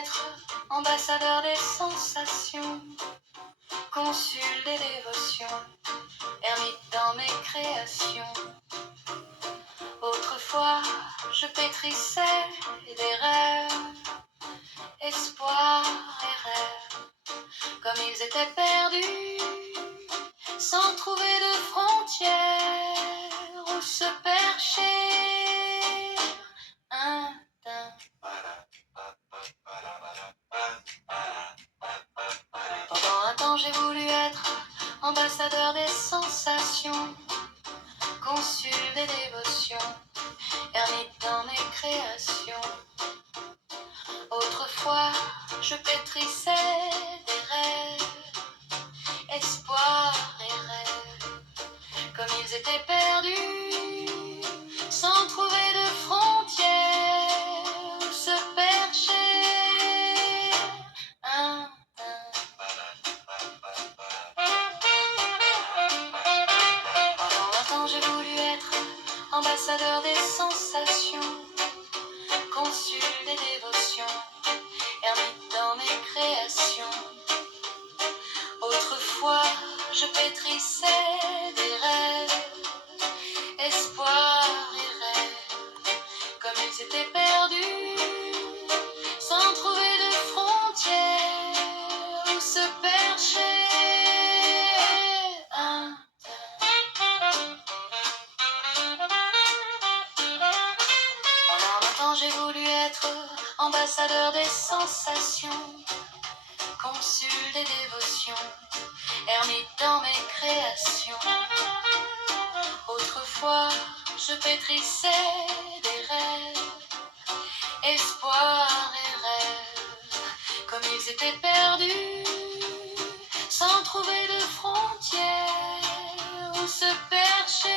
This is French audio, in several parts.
être ambassadeur des sensations, consul des dévotions, ermite dans mes créations. Autrefois, je pétrissais des rêves, espoirs et rêves, comme ils étaient perdus, sans trouver de frontières où se percher. Un teint. Pendant un temps, j'ai voulu être ambassadeur des sensations, consul des dévotions, ermite dans mes créations. Autrefois, je pétrissais des rêves, espoirs et rêves, comme ils étaient perdus, sans trouver de frontières où se percher. Un Pendant longtemps, j'ai voulu être ambassadeur des sensations, consul des dévotions, ermite dans mes créations. Autrefois, je pétrissais des rêves, espoirs et rêves, comme ils étaient perdus, sans trouver de frontières où se percher. Pendant longtemps, j'ai voulu être ambassadeur des sensations, consul des dévotions, ermite dans mes créations. Autrefois, je pétrissais des rêves, espoirs et rêves, comme ils étaient perdus, sans trouver de frontières où se percher.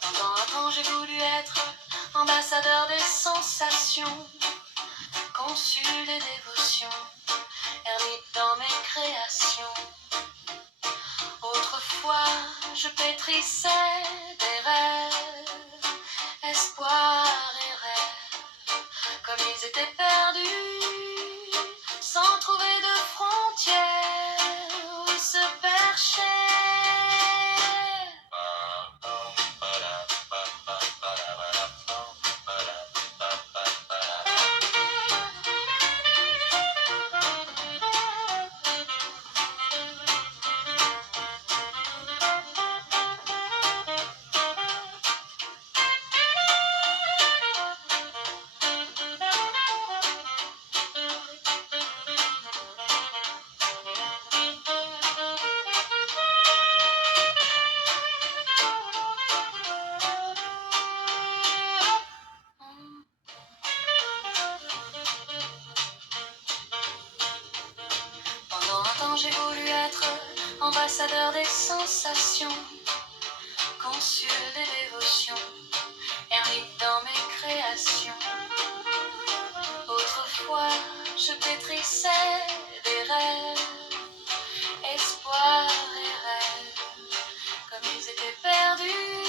Pendant un temps, j'ai voulu être ambassadeur des sensations, consul des dévotions, ermite dans mes créations. Autrefois, je pétrissais des rêves, espoirs et rêves, comme ils étaient perdus, sans trouver de frontières où se percher. Pendant un temps, j'ai voulu être ambassadeur des sensations, consul des dévotions, ermite dans mes créations. Autrefois, je pétrissais des rêves, espoirs et rêves, comme ils étaient perdus,